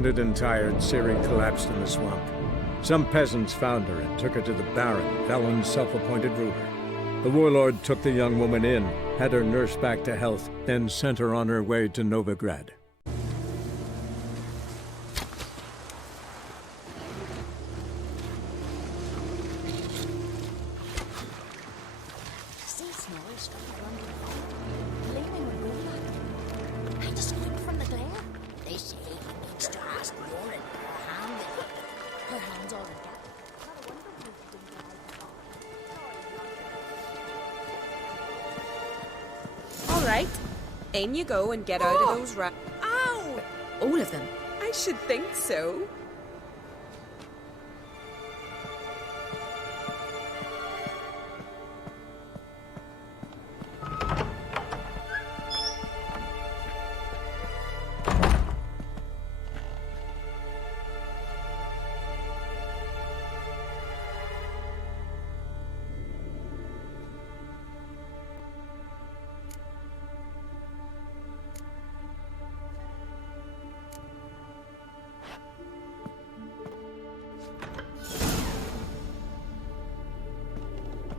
Wounded and tired, Ciri collapsed in the swamp. Some peasants found her and took her to the Baron, Valen's self-appointed ruler. The warlord took the young woman in, had her nursed back to health, then sent her on her way to Novigrad. Alright, in you go and get out of those Ow! All of them? I should think so.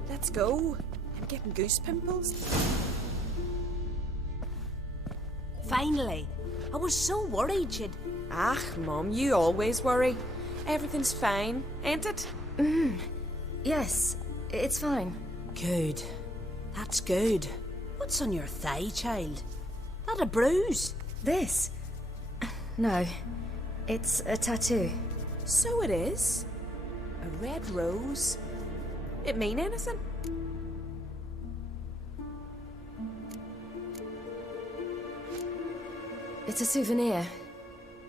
Let's go. I'm getting goose pimples. Finally. I was so worried you'd... Ah, Mum, you always worry. Everything's fine, ain't it? Yes, it's fine. Good. That's good. What's on your thigh, child? That a bruise? This? No, it's a tattoo. So it is. A red rose. It mean anything? It's a souvenir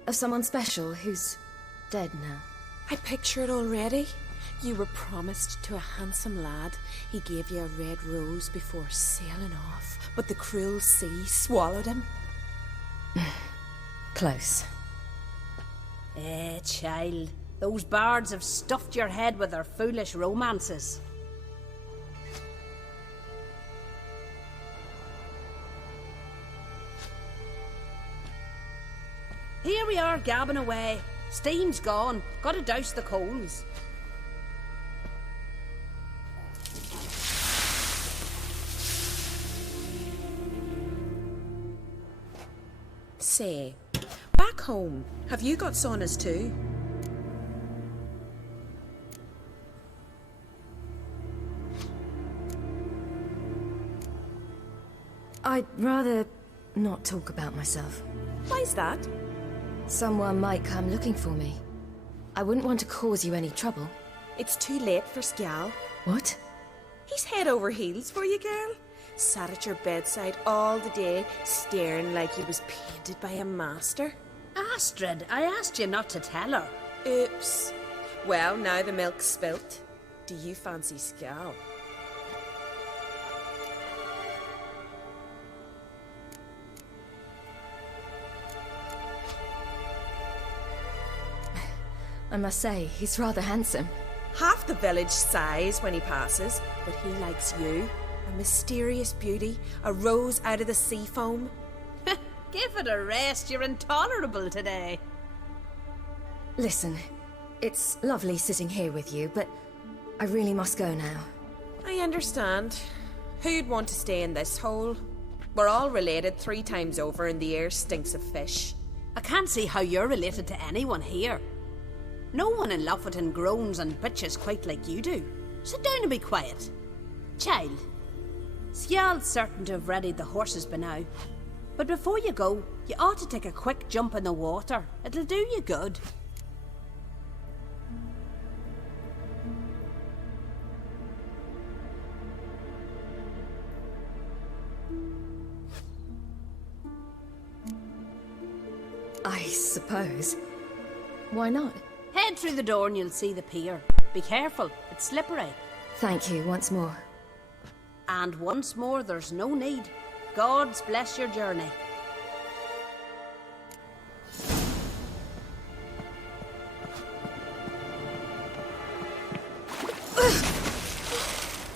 of someone special who's dead now. I picture it already. You were promised to a handsome lad. He gave you a red rose before sailing off, but the cruel sea swallowed him. Close. Child. Those bards have stuffed your head with their foolish romances. Here we are, gabbing away. Steam's gone. Gotta douse the coals. Say, back home, have you got saunas too? I'd rather not talk about myself. Why's that? Someone might come looking for me. I wouldn't want to cause you any trouble. It's too late for Skjal. What? He's head over heels for you, girl. Sat at your bedside all the day, staring like he was painted by a master. Astrid, I asked you not to tell her. Oops. Well, now the milk's spilt. Do you fancy Skjal? I must say, he's rather handsome. Half the village sighs when he passes, but he likes you. A mysterious beauty, a rose out of the sea foam. Give it a rest, you're intolerable today. Listen, it's lovely sitting here with you, but I really must go now. I understand. Who'd want to stay in this hole? We're all related 3 times over and the air stinks of fish. I can't see how you're related to anyone here. No one in Lofferton groans and bitches quite like you do. Sit down and be quiet. Child, Skjal's certain to have readied the horses by now. But before you go, you ought to take a quick jump in the water. It'll do you good. I suppose. Why not? Head through the door and you'll see the pier. Be careful, it's slippery. Thank you once more. And once more, there's no need. God's bless your journey.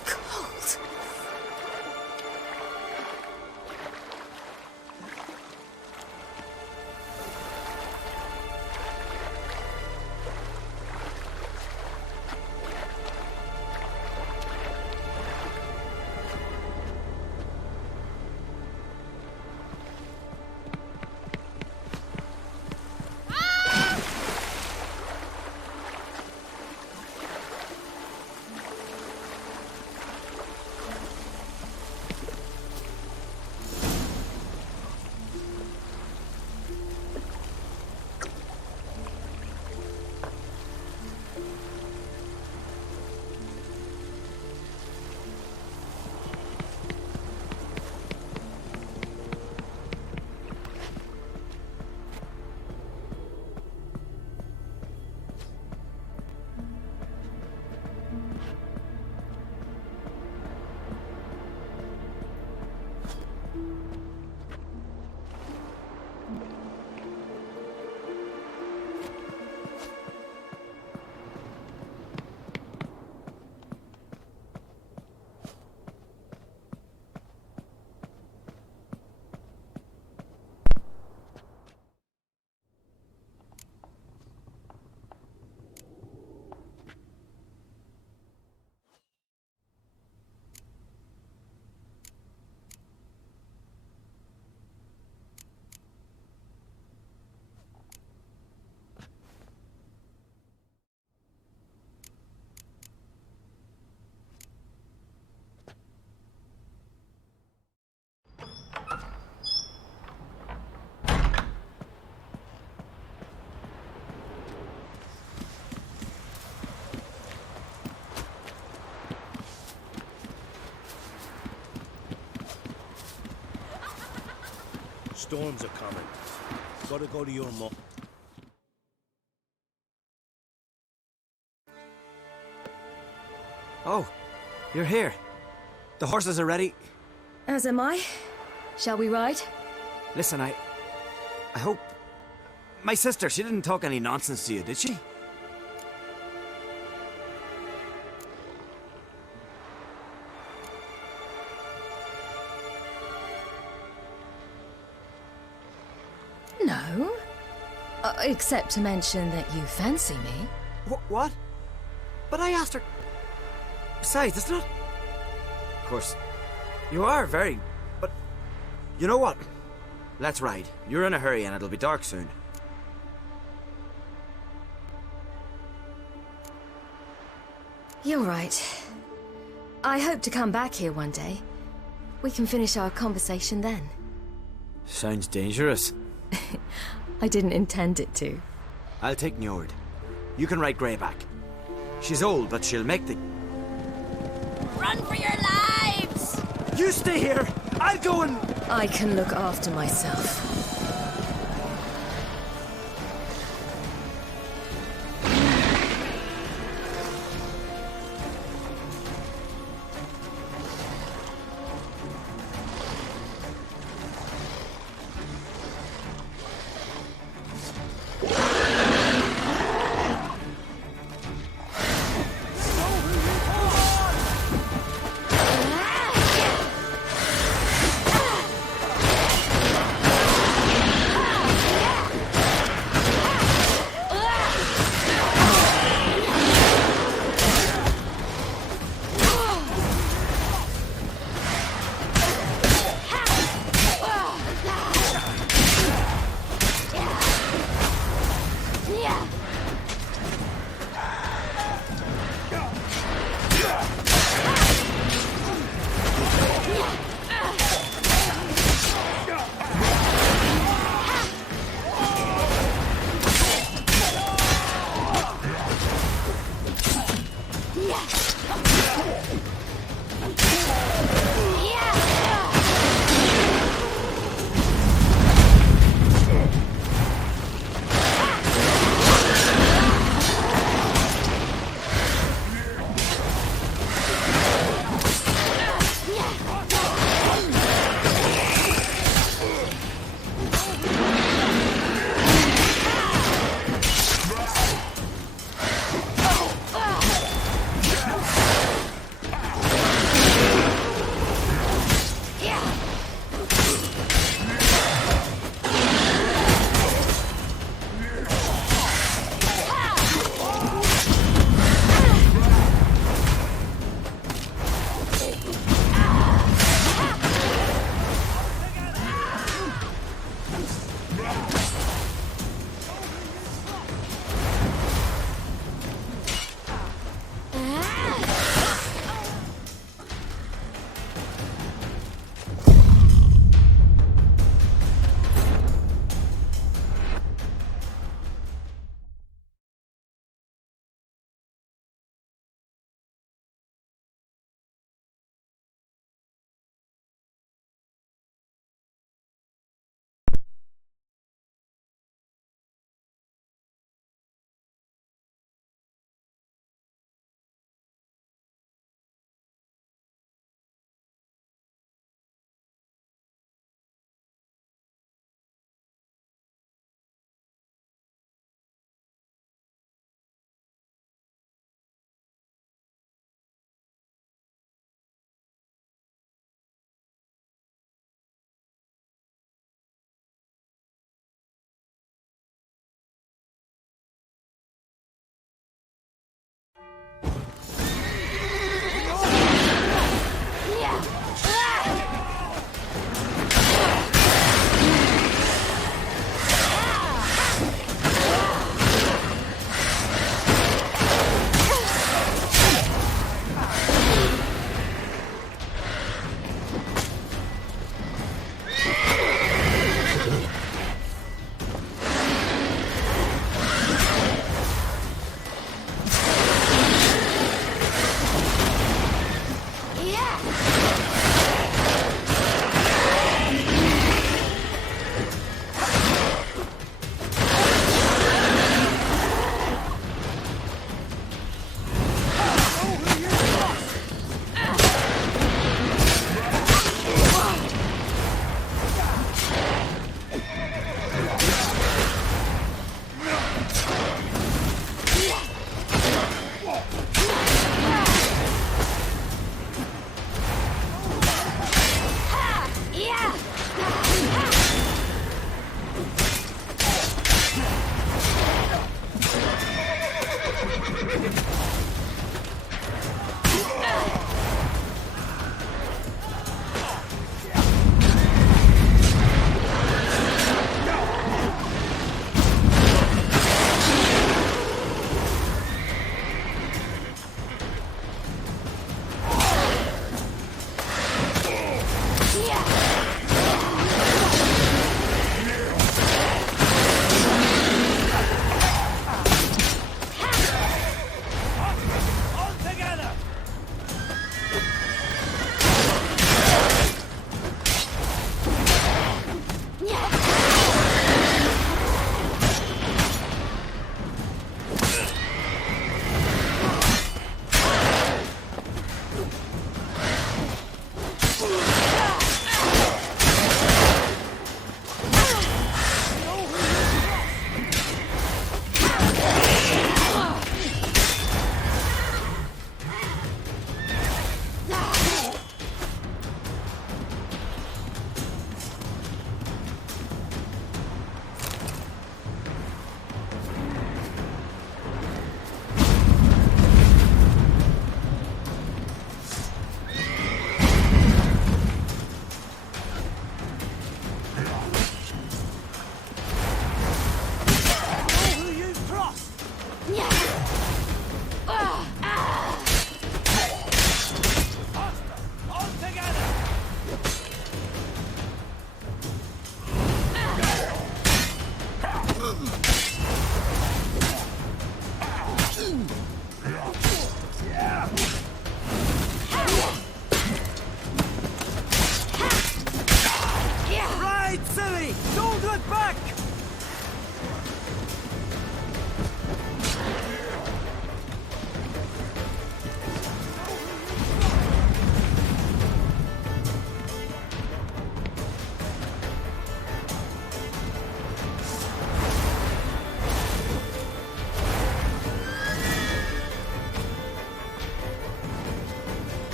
Cold. storms are coming. Gotta go to your mom. Oh, you're here. The horses are ready. As am I. Shall we ride? Listen, I hope... My sister, she didn't talk any nonsense to you, did she? No. Except to mention that you fancy me. What? But I asked her... Besides, it's not... Of course, you are very... But... You know what? Let's ride. You're in a hurry and it'll be dark soon. You're right. I hope to come back here one day. We can finish our conversation then. Sounds dangerous. I didn't intend it to. I'll take Njord. You can ride Greyback. She's old, but she'll make the... Run for your lives! You stay here! I'll go and... I can look after myself.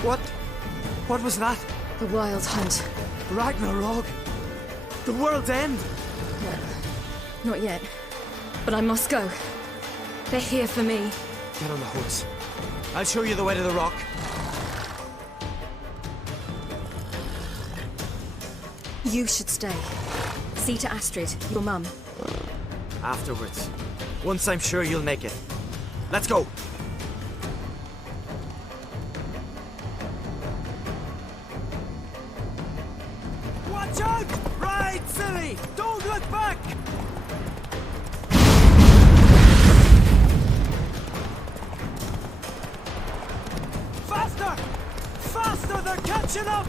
What was that? The Wild Hunt. Ragnarok? The world's end? Well, not yet. But I must go. They're here for me. Get on the hooks. I'll show you the way to the rock. You should stay. See to Astrid, your mum. Afterwards. Once I'm sure you'll make it. Let's go! Watch out! Ride, silly! Don't look back! Faster! Faster! They're catching up!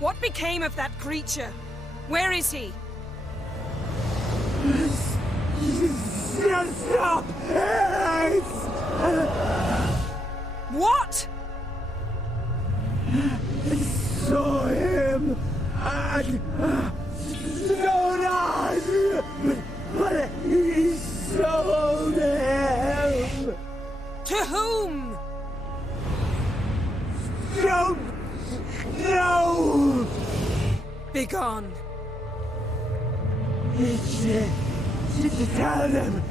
What became of that creature? Where is he? Stop! What? I saw him and but he sold him. To whom? Don't know. Begone. To tell them.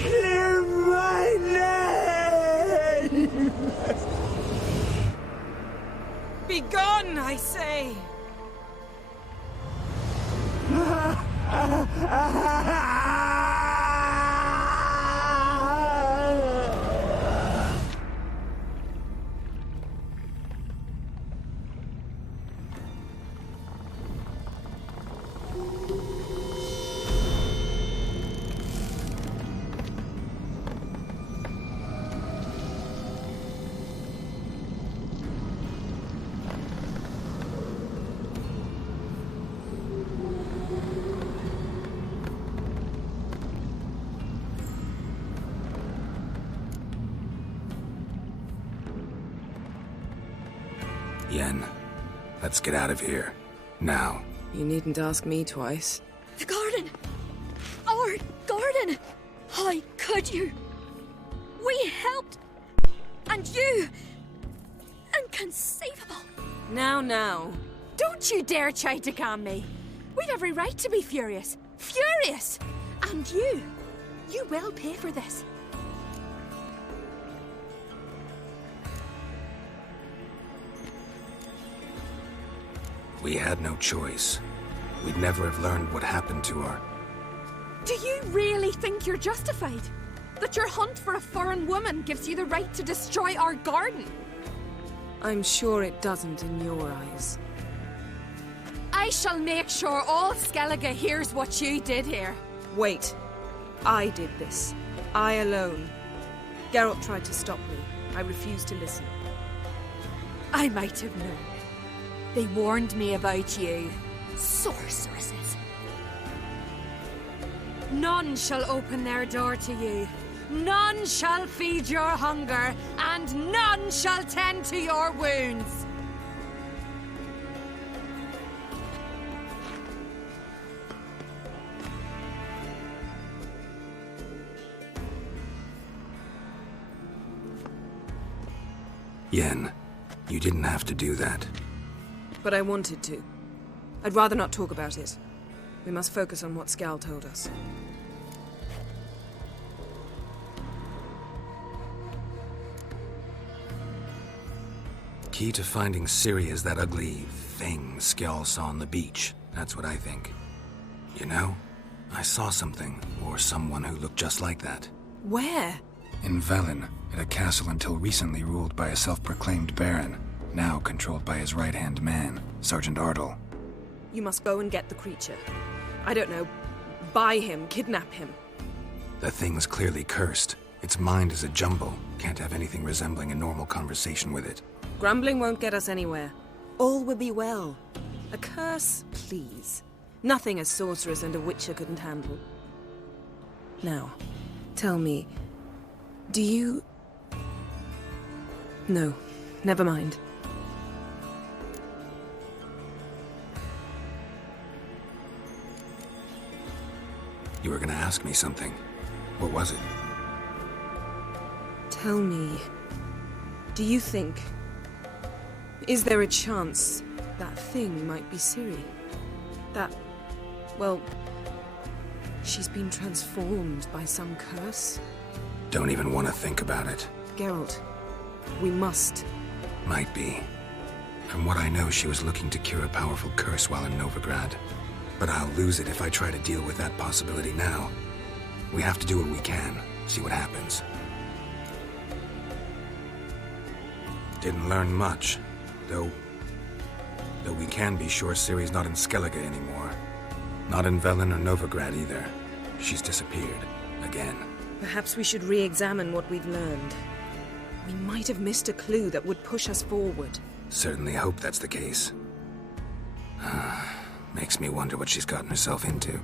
Clear my name. Begone, I say. Yen, let's get out of here. Now. You needn't ask me twice. The garden! Our garden! How could you? We helped! And you! Inconceivable! Now. Don't you dare try to calm me. We've every right to be furious. Furious! And you will pay for this. We had no choice. We'd never have learned what happened to her. Do you really think you're justified? That your hunt for a foreign woman gives you the right to destroy our garden? I'm sure it doesn't in your eyes. I shall make sure all Skellige hears what you did here. Wait. I did this. I alone. Geralt tried to stop me. I refused to listen. I might have known. They warned me about you. Sorceresses. None shall open their door to you. None shall feed your hunger, and none shall tend to your wounds. Yen, you didn't have to do that. But I wanted to. I'd rather not talk about it. We must focus on what Skal told us. Key to finding Ciri is that ugly thing Skjall saw on the beach. That's what I think. You know, I saw something, or someone who looked just like that. Where? In Velen, at a castle until recently ruled by a self-proclaimed baron, now controlled by his right-hand man, Sergeant Ardle. You must go and get the creature. I don't know, buy him, kidnap him. The thing's clearly cursed. Its mind is a jumble. Can't have anything resembling a normal conversation with it. Grumbling won't get us anywhere. All will be well. A curse, please. Nothing a sorceress and a witcher couldn't handle. Now, tell me, do you... No, never mind. You were gonna ask me something. What was it? Tell me, do you think... Is there a chance that thing might be Ciri? That... well... she's been transformed by some curse? Don't even want to think about it. Geralt, we must. Might be. From what I know, she was looking to cure a powerful curse while in Novigrad. But I'll lose it if I try to deal with that possibility now. We have to do what we can, see what happens. Didn't learn much, though we can be sure Ciri's not in Skellige anymore. Not in Velen or Novigrad either. She's disappeared. Again. Perhaps we should re-examine what we've learned. We might have missed a clue that would push us forward. Certainly hope that's the case. Makes me wonder what she's gotten herself into.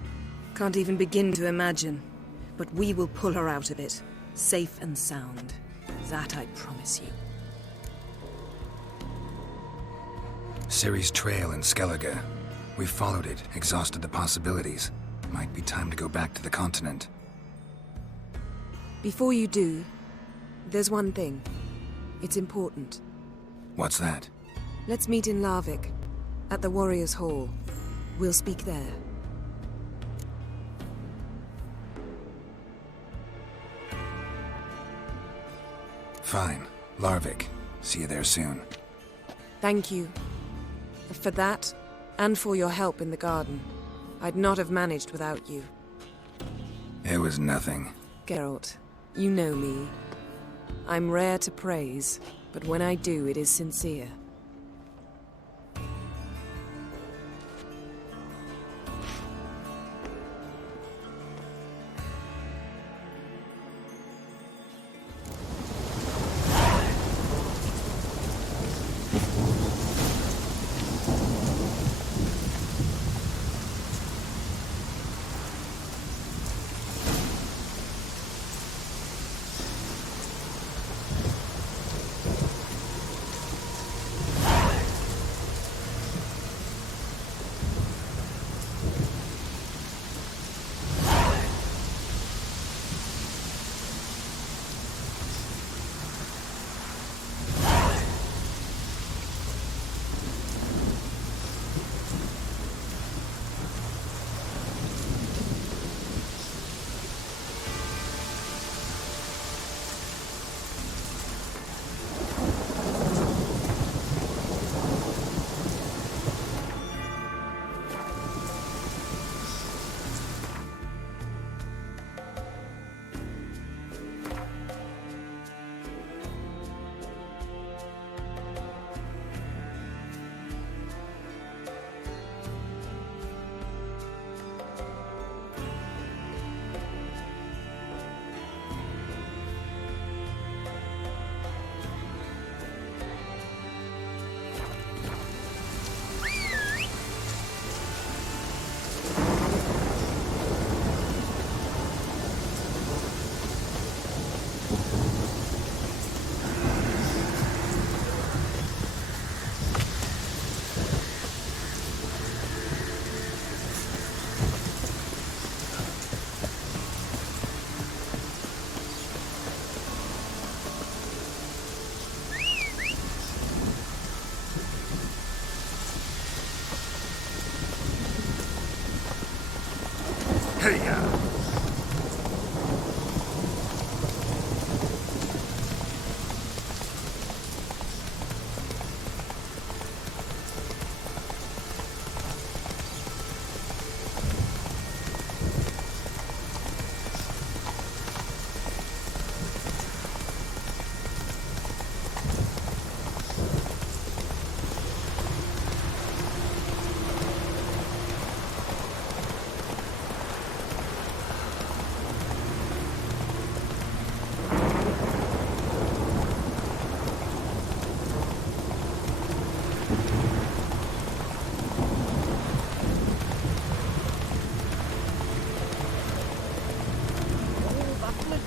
Can't even begin to imagine. But we will pull her out of it. Safe and sound. That I promise you. Ciri's trail in Skellige. We followed it, exhausted the possibilities. Might be time to go back to the continent. Before you do, there's one thing. It's important. What's that? Let's meet in Larvik, at the Warriors' Hall. We'll speak there. Fine. Larvik. See you there soon. Thank you. For that, and for your help in the garden. I'd not have managed without you. It was nothing. Geralt, you know me. I'm rare to praise, but when I do, it is sincere.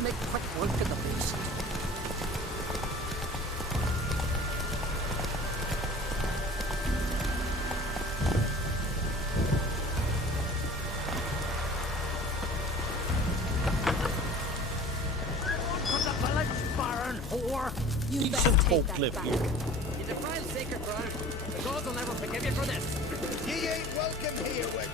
Make quick work of the beast. Put the village, baron whore. You Decent best take folk that live back. here. You defile sacred ground. The gods will never forgive you for this. Ye ain't welcome here, witch.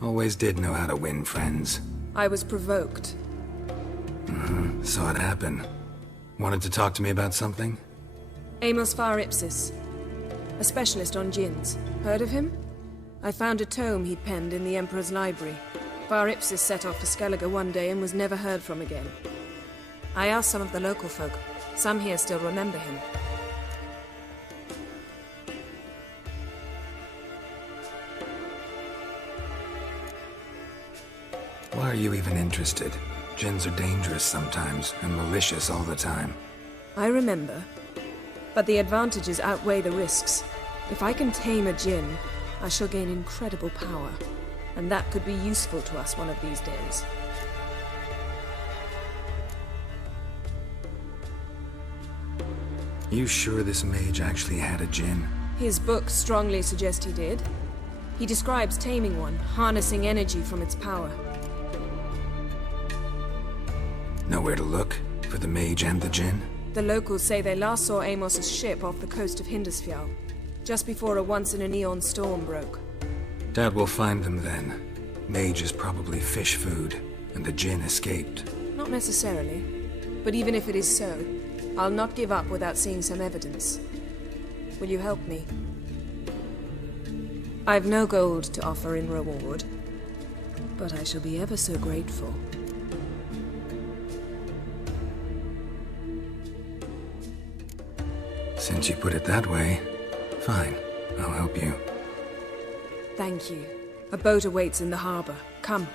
Always did know how to win friends. I was provoked. Saw it happen. Wanted to talk to me about something? Amos Far Ipsis, a specialist on djinns. Heard of him? I found a tome he'd penned in the Emperor's library. Far Ipsis set off for Skellige one day and was never heard from again. I asked some of the local folk. Some here still remember him. Why are you even interested? Djinns are dangerous sometimes, and malicious all the time. I remember. But the advantages outweigh the risks. If I can tame a djinn, I shall gain incredible power. And that could be useful to us one of these days. You sure this mage actually had a djinn? His books strongly suggest he did. He describes taming one, harnessing energy from its power. Nowhere to look? For the mage and the djinn? The locals say they last saw Amos's ship off the coast of Hindusfjall, just before a once-in-a-neon storm broke. Doubt we'll find them then. Mage is probably fish food, and the djinn escaped. Not necessarily. But even if it is so, I'll not give up without seeing some evidence. Will you help me? I've no gold to offer in reward, but I shall be ever so grateful. Since you put it that way, fine. I'll help you. Thank you. A boat awaits in the harbor. Come.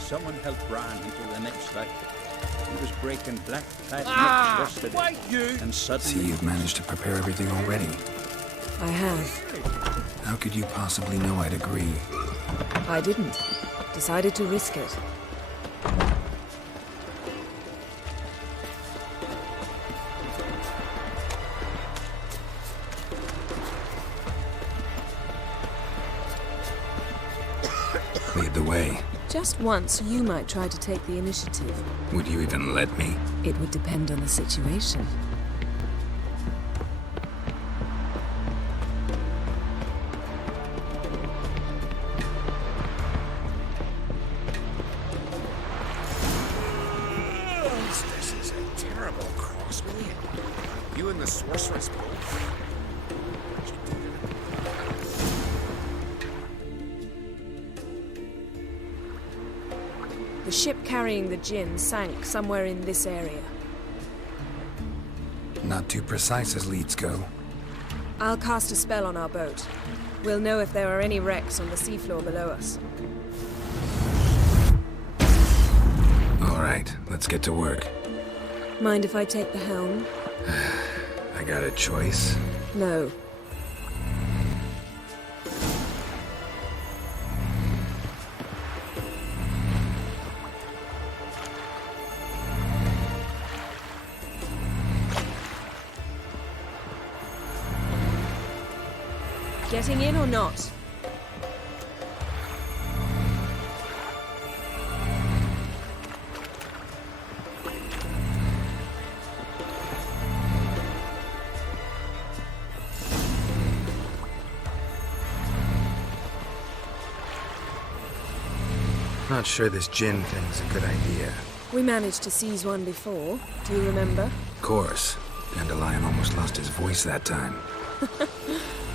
Someone helped Bran into the next life. He was breaking black-clad necks yesterday. Why you? And See, suddenly... you've managed to prepare everything already. I have. How could you possibly know I'd agree? I didn't. Decided to risk it. Lead the way. Just once, you might try to take the initiative. Would you even let me? It would depend on the situation. This is a terrible cross, will you? You and the sorceress both. The ship carrying the djinn sank somewhere in this area. Not too precise as leads go. I'll cast a spell on our boat. We'll know if there are any wrecks on the seafloor below us. All right, let's get to work. Mind if I take the helm? I got a choice. No. Getting in or not? Not sure this gin thing's a good idea. We managed to seize one before. Do you remember? Of course. Dandelion almost lost his voice that time.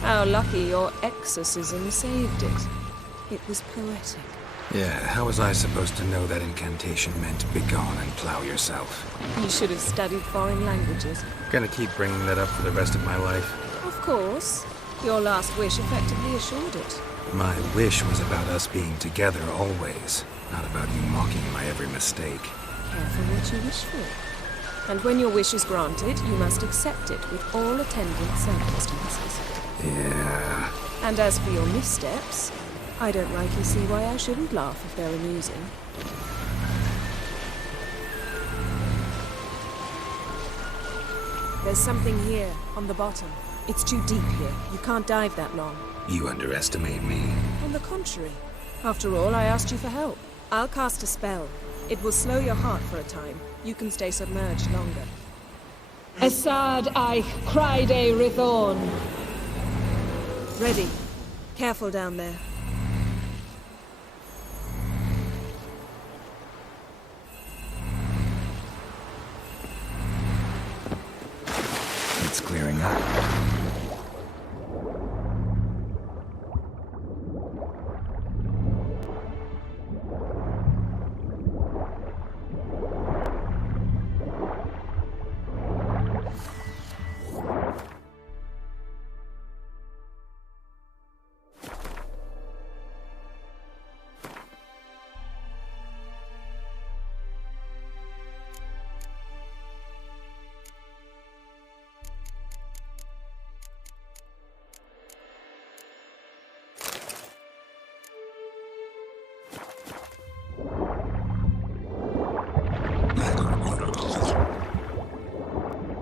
How lucky your exorcism saved it. It was poetic. Yeah, how was I supposed to know that incantation meant begone and plow yourself? You should have studied foreign languages. Gonna keep bringing that up for the rest of my life. Of course. Your last wish effectively assured it. My wish was about us being together always, not about you mocking my every mistake. Careful what you wish for. And when your wish is granted, you must accept it with all attendant circumstances. Yeah. And as for your missteps, I don't rightly see why I shouldn't laugh if they're amusing. There's something here, on the bottom. It's too deep here. You can't dive that long. You underestimate me. On the contrary. After all, I asked you for help. I'll cast a spell. It will slow your heart for a time. You can stay submerged longer. Assad Eich Criede Rithorn. Ready. Careful down there. It's clearing up.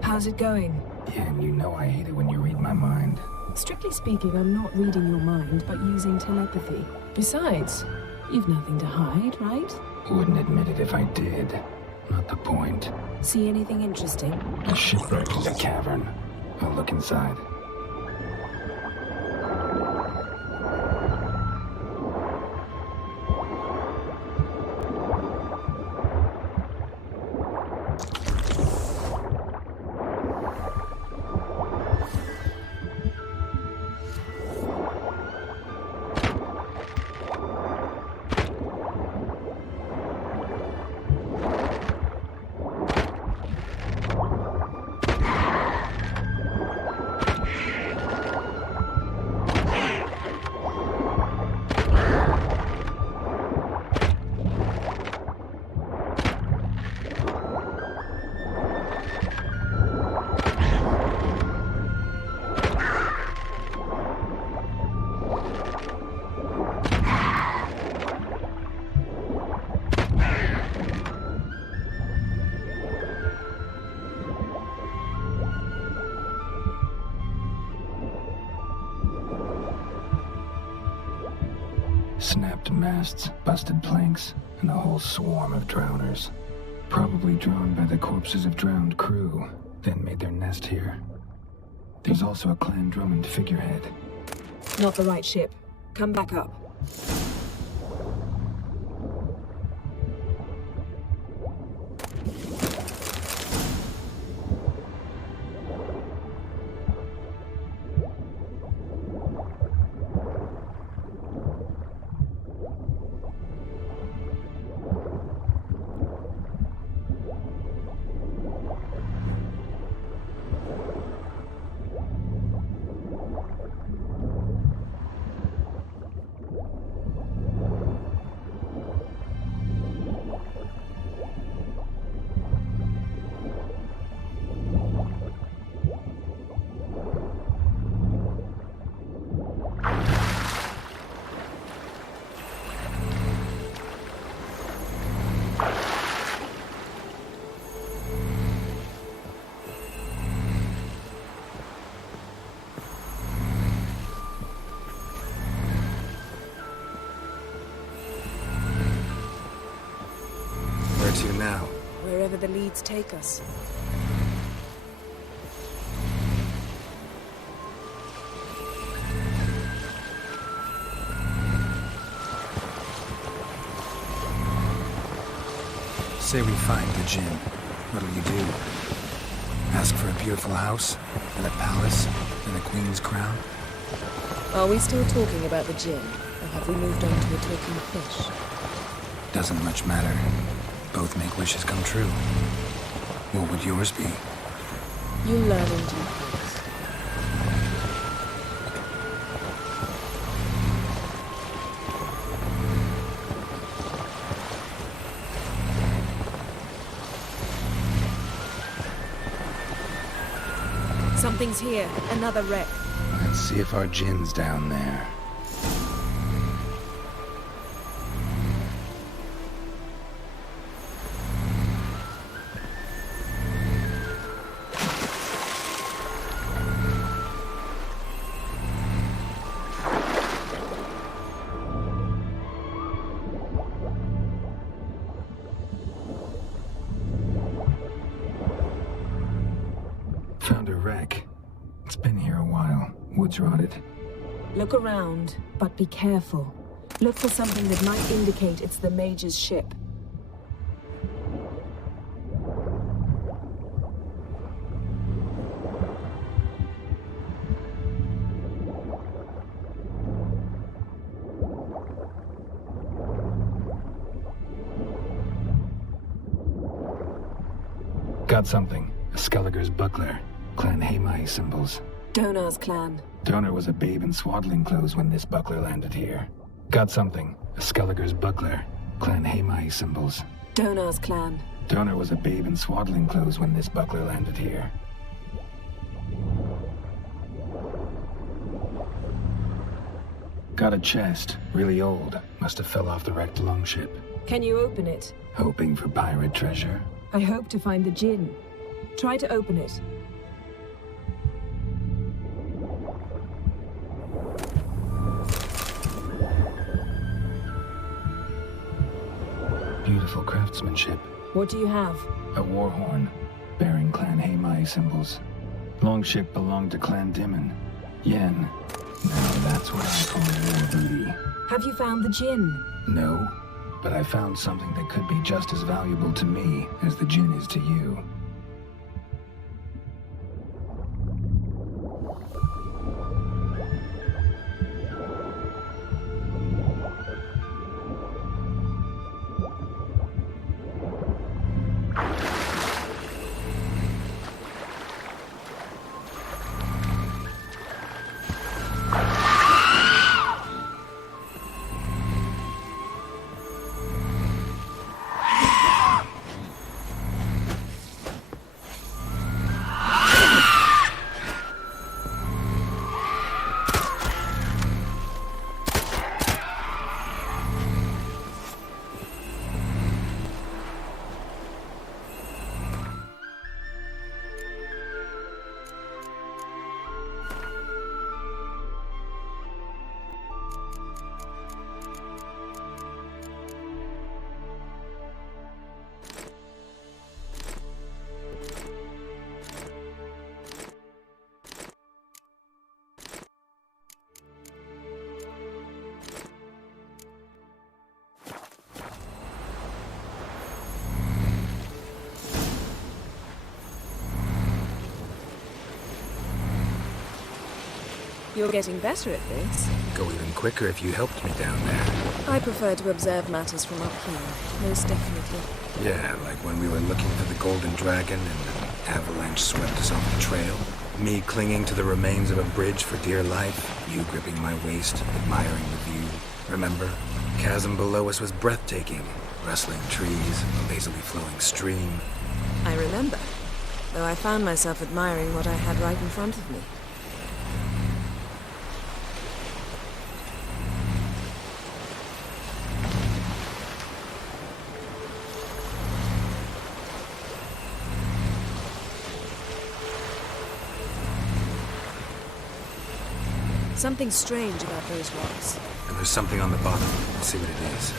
How's it going? Yeah, and you know I hate it when you read my mind. Strictly speaking, I'm not reading your mind, but using telepathy. Besides, you've nothing to hide, right? Wouldn't admit it if I did. Not the point. See anything interesting? A shipwreck is a cavern. I'll look inside. Snapped masts, busted planks, and a whole swarm of drowners. Probably drawn by the corpses of drowned crew, then made their nest here. There's also a Clan Drummond figurehead. Not the right ship. Come back up. to now? Wherever the leads take us. Say we find the Jinn. What'll you do? Ask for a beautiful house? And a palace? And a queen's crown? Are we still talking about the Jinn? Or have we moved on to a talking fish? Doesn't much matter. Both make wishes come true. What would yours be? You'll learn in due course. Something's here. Another wreck. Let's see if our Jinn's down there. Found a wreck. It's been here a while. Wood's rotted. Look around, but be careful. Look for something that might indicate it's the Mage's ship. Got something. A Skelliger's buckler. Clan Haemai symbols. Donar's clan. Donar was a babe in swaddling clothes when this buckler landed here. Got something. A Skelliger's buckler. Clan Haemai symbols. Donar's clan. Donar was a babe in swaddling clothes when this buckler landed here. Got a chest. Really old. Must have fell off the wrecked longship. Can you open it? Hoping for pirate treasure. I hope to find the Jinn. Try to open it. Beautiful craftsmanship. What do you have? A war horn, bearing Clan Haemai symbols. Longship belonged to Clan Dimon. Yen. Now that's what I call war booty. Have you found the Jinn? No, but I found something that could be just as valuable to me as the Jinn is to you. You're getting better at this. Go even quicker if you helped me down there. I prefer to observe matters from up here, most definitely. Yeah, like when we were looking for the Golden Dragon and an avalanche swept us off the trail. Me clinging to the remains of a bridge for dear life. You gripping my waist, admiring the view. Remember? Chasm below us was breathtaking. Rustling trees, a lazily flowing stream. I remember, though I found myself admiring what I had right in front of me. Something strange about those rocks. And there's something on the bottom. Let's see what it is.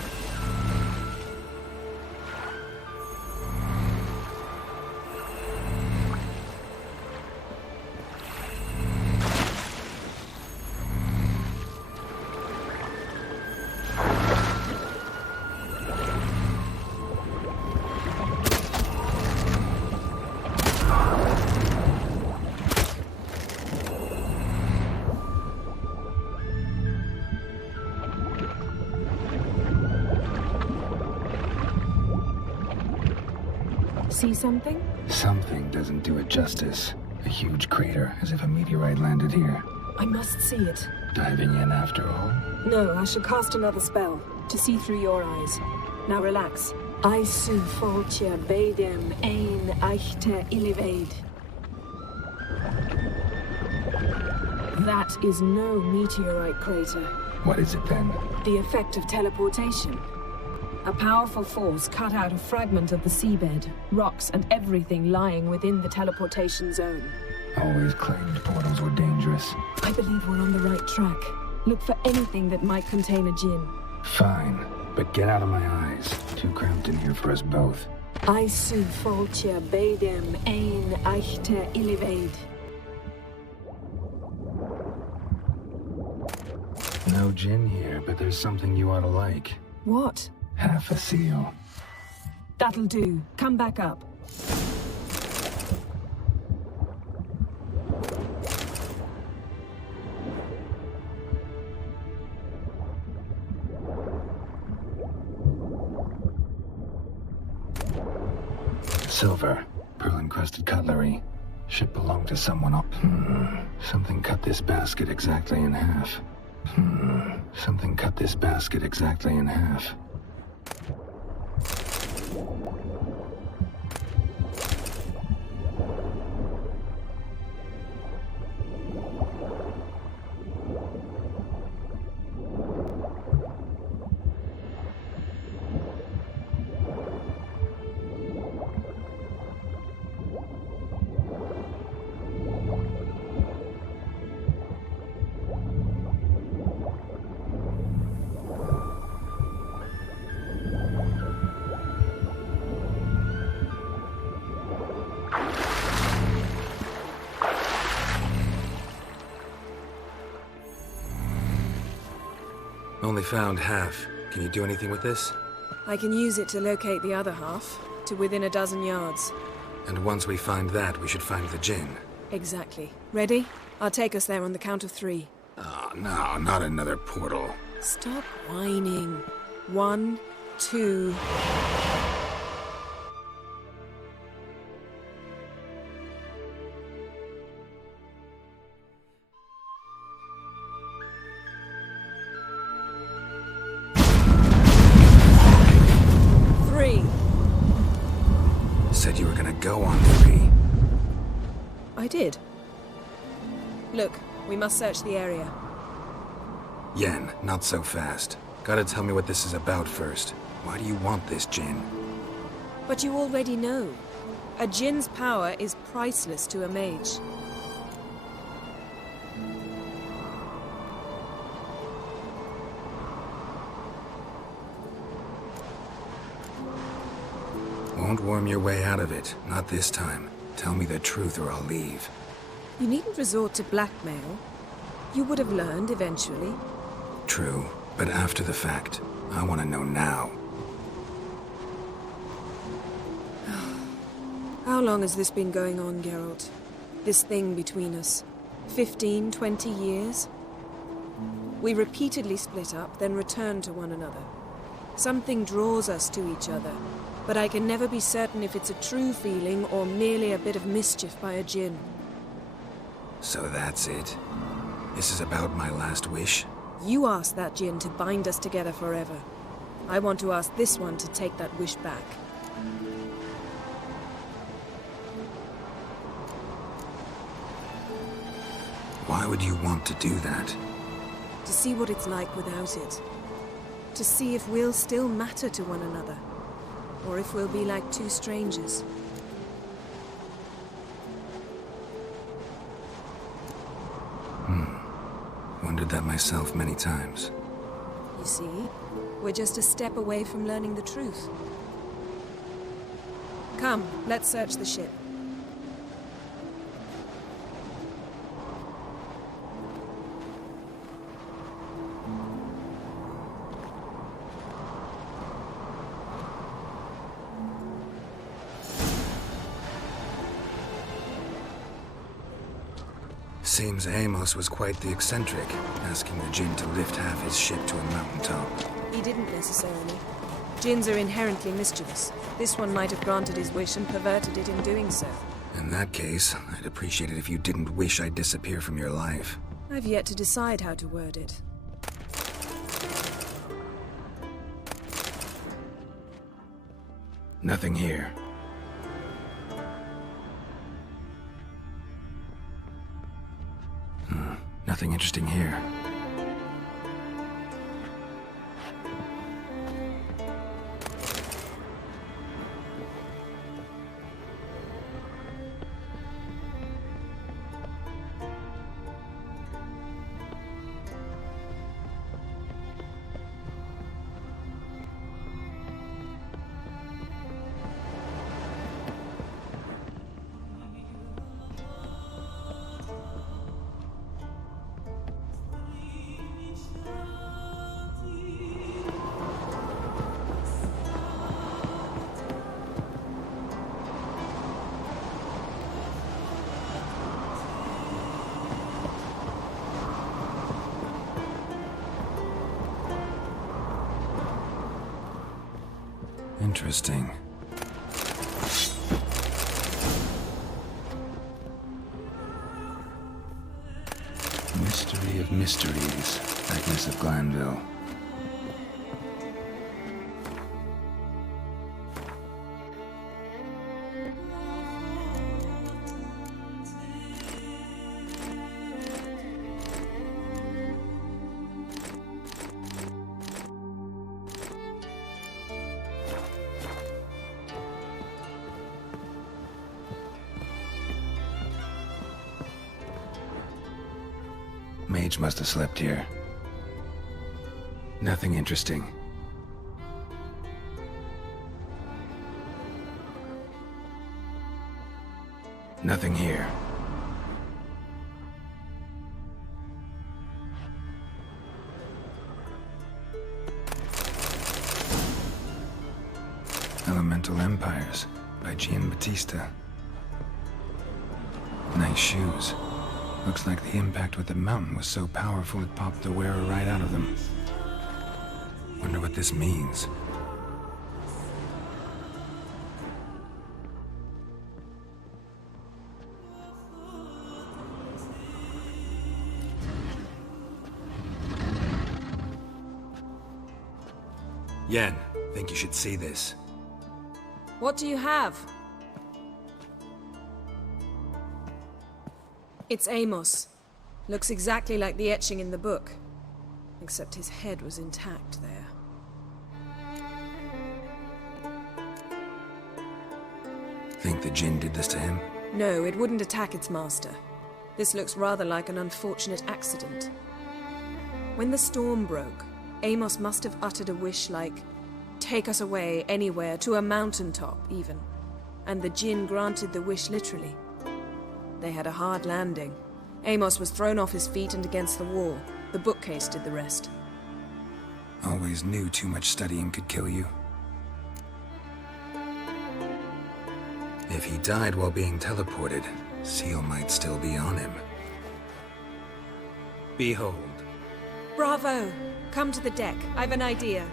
see something? Something doesn't do it justice. A huge crater, as if a meteorite landed here. I must see it. Diving in after all? No, I shall cast another spell to see through your eyes. Now relax. I su foltje bedem ein eichte illivaid. That is no meteorite crater. What is it then? The effect of teleportation. A powerful force cut out a fragment of the seabed, rocks and everything lying within the teleportation zone. Always claimed portals were dangerous. I believe we're on the right track. Look for anything that might contain a djinn. Fine, but get out of my eyes. Too cramped in here for us both. I su foltje bedem ein eichte illivaid. No djinn here, but there's something you ought to like. What? Half a seal. That'll do. Come back up. Silver, pearl-encrusted cutlery. Should belong to someone else. Something cut this basket exactly in half. Something cut this basket exactly in half. Only found half. Can you do anything with this? I can use it to locate the other half, to within a dozen yards. And once we find that, we should find the djinn. Exactly. Ready? I'll take us there on the count of 3. Oh, no, not another portal. Stop whining. 1, 2... Said you were gonna go on 3. I did. Look, we must search the area. Yen, not so fast. Gotta tell me what this is about first. Why do you want this djinn? But you already know. A djinn's power is priceless to a mage. Won't worm your way out of it. Not this time. Tell me the truth or I'll leave. You needn't resort to blackmail. You would have learned eventually. True, but after the fact. I want to know now. How long has this been going on, Geralt? This thing between us? 15, 20 years? We repeatedly split up, then returned to one another. Something draws us to each other, but I can never be certain if it's a true feeling or merely a bit of mischief by a djinn. So that's it? This is about my last wish? You asked that djinn to bind us together forever. I want to ask this one to take that wish back. Why would you want to do that? To see what it's like without it. To see if we'll still matter to one another. Or if we'll be like two strangers. Wondered that myself many times. You see, we're just a step away from learning the truth. Come, let's search the ship. Seems Amos was quite the eccentric, asking the djinn to lift half his ship to a mountaintop. He didn't necessarily. Jinns are inherently mischievous. This one might have granted his wish and perverted it in doing so. In that case, I'd appreciate it if you didn't wish I'd disappear from your life. I've yet to decide how to word it. Nothing here. Nothing interesting here. Interesting. Mystery of mysteries, Agnes of Glanville. Mage must have slept here. Nothing interesting. Nothing here. Elemental Empires by Giambattista. Nice shoes. Looks like the impact with the mountain was so powerful it popped the wearer right out of them. Wonder what this means. Yen, think you should see this. What do you have? It's Amos. Looks exactly like the etching in the book. Except his head was intact there. Think the Jinn did this to him? No, it wouldn't attack its master. This looks rather like an unfortunate accident. When the storm broke, Amos must have uttered a wish like, "Take us away, anywhere, to a mountaintop, even." And the Jinn granted the wish literally. They had a hard landing. Amos was thrown off his feet and against the wall. The bookcase did the rest. Always knew too much studying could kill you. If he died while being teleported, Seal might still be on him. Behold. Bravo! Come to the deck. I've an idea.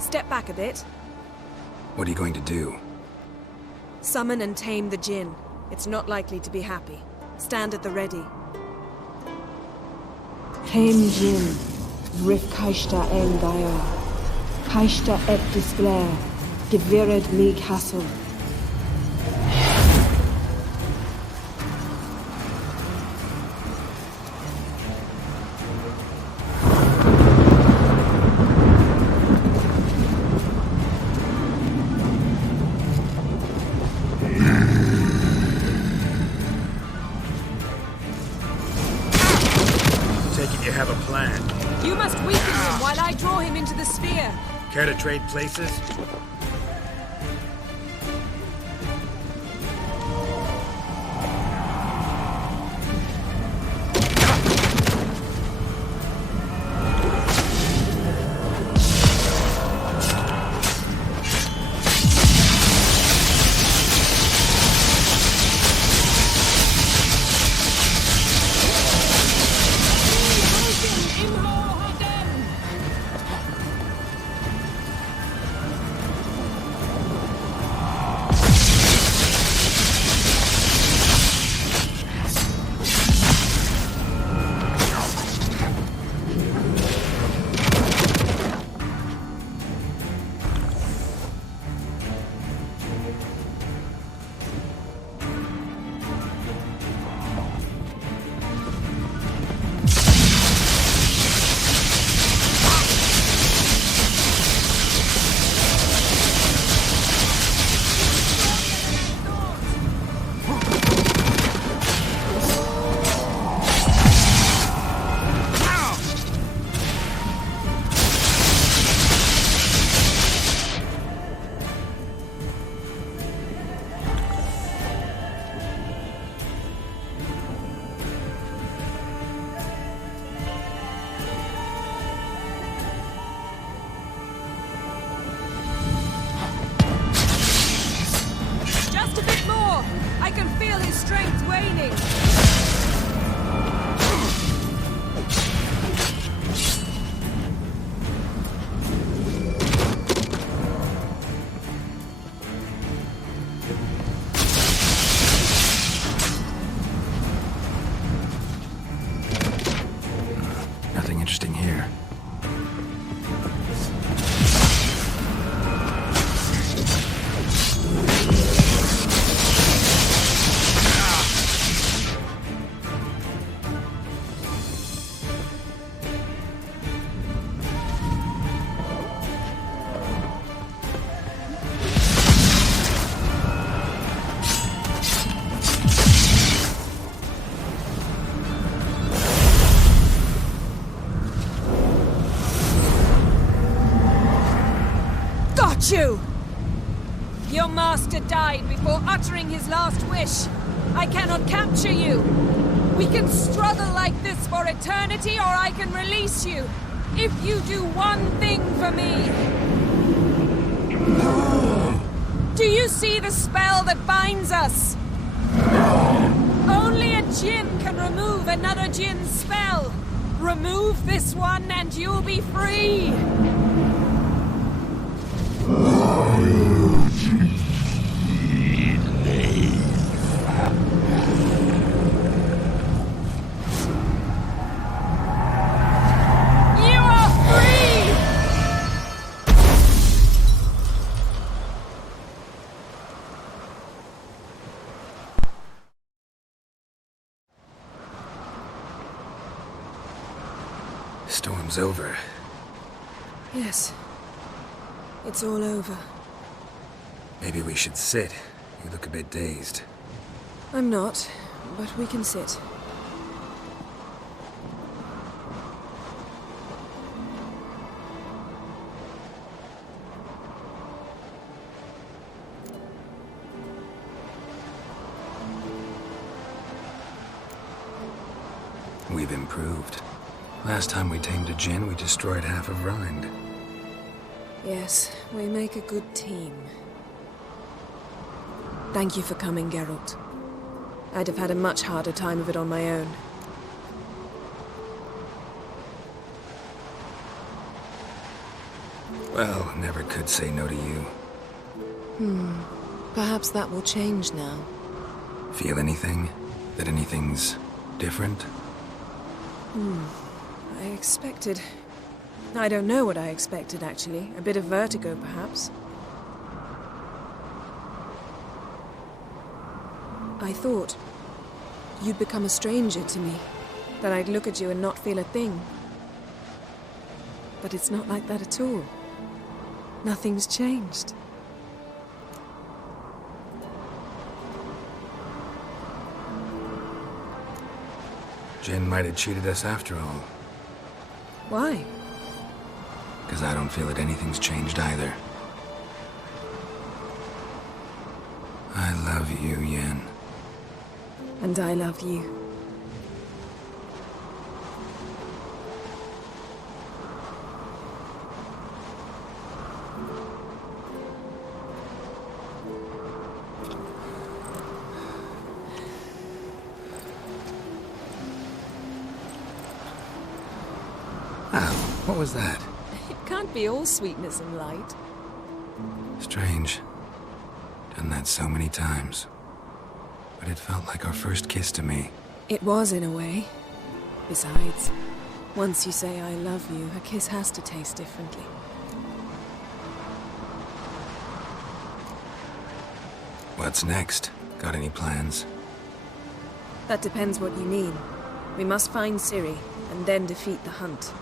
Step back a bit. What are you going to do? Summon and tame the Jinn. It's not likely to be happy. Stand at the ready. Tame Jinn, Rif Kaishta en Gaia, Kaishta et Displair, Gevired me Castle. You have a plan. You must weaken him while I draw him into the sphere. Care to trade places? interesting here. You! Your master died before uttering his last wish. I cannot capture you. We can struggle like this for eternity, or I can release you. If you do one thing for me. Do you see the spell that binds us? Only a djinn can remove another djinn's spell. Remove this one and you'll be free. Storm's over. Yes. It's all over. Maybe we should sit. You look a bit dazed. I'm not, but we can sit. We've improved. Last time we tamed a djinn, we destroyed half of Rind. Yes, we make a good team. Thank you for coming, Geralt. I'd have had a much harder time of it on my own. Well, never could say no to you. Perhaps that will change now. Feel anything? That anything's different? I expected... I don't know what I expected, actually. A bit of vertigo, perhaps. I thought you'd become a stranger to me. That I'd look at you and not feel a thing. But it's not like that at all. Nothing's changed. Jinn might have cheated us after all. Why? Because I don't feel that anything's changed either. I love you, Yen. And I love you. What was that? It can't be all sweetness and light. Strange. Done that so many times. But it felt like our first kiss to me. It was, in a way. Besides, once you say I love you, a kiss has to taste differently. What's next? Got any plans? That depends what you mean. We must find Ciri, and then defeat the hunt.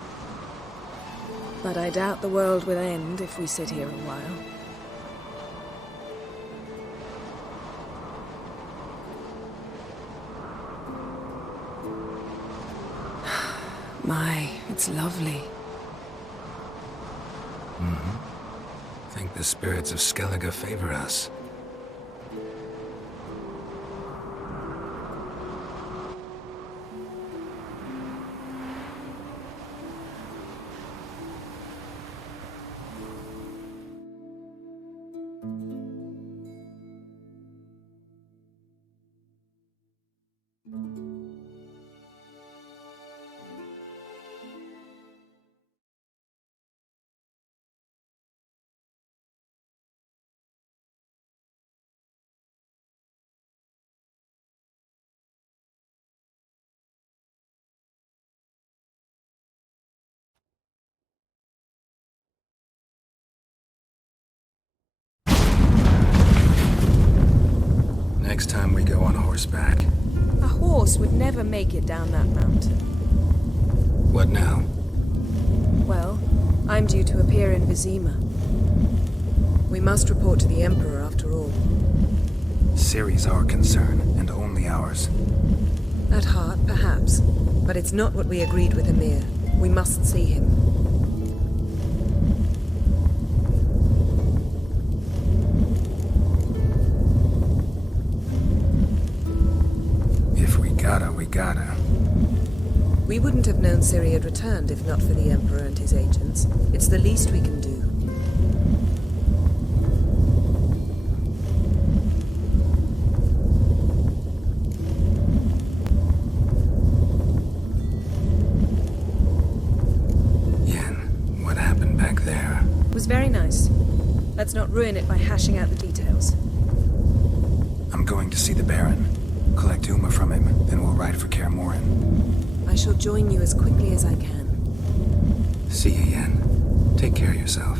But I doubt the world will end if we sit here a while. My, it's lovely. Think the spirits of Skellige favor us. horseback. A horse would never make it down that mountain. What now? Well, I'm due to appear in Vizima. We must report to the Emperor after all. Ciri's our concern, and only ours. At heart, perhaps. But it's not what we agreed with Emir. We must see him. If we gotta, we gotta. We wouldn't have known Ciri had returned if not for the Emperor and his agents. It's the least we can do. Was very nice. Let's not ruin it by hashing out the details. I'm going to see the Baron, collect Uma from him, then we'll ride for Kaer Morhen. I shall join you as quickly as I can. See you, Yen. Take care of yourself.